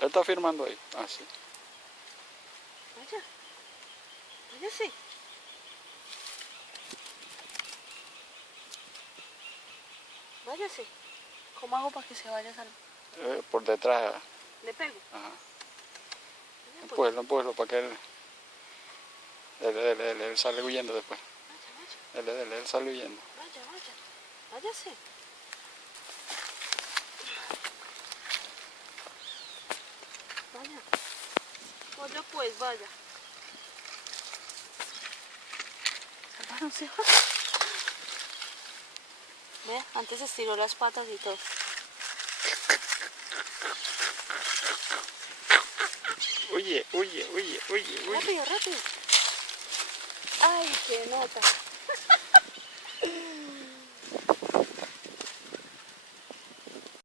Él está firmando ahí. Ah, sí. Vaya. Váyase. Váyase. ¿Cómo hago para que se vaya salvo? Por detrás. ¿Le pego? Ajá. Pues. Empuélo para que él sale huyendo después. Vaya, vaya. Él sale huyendo. Vaya, vaya. Váyase. Vaya. Vaya pues, vaya. Salvaron, se va. Ve, antes estiró las patas y todo. Huye. Rápido, rápido. Ay, qué nota.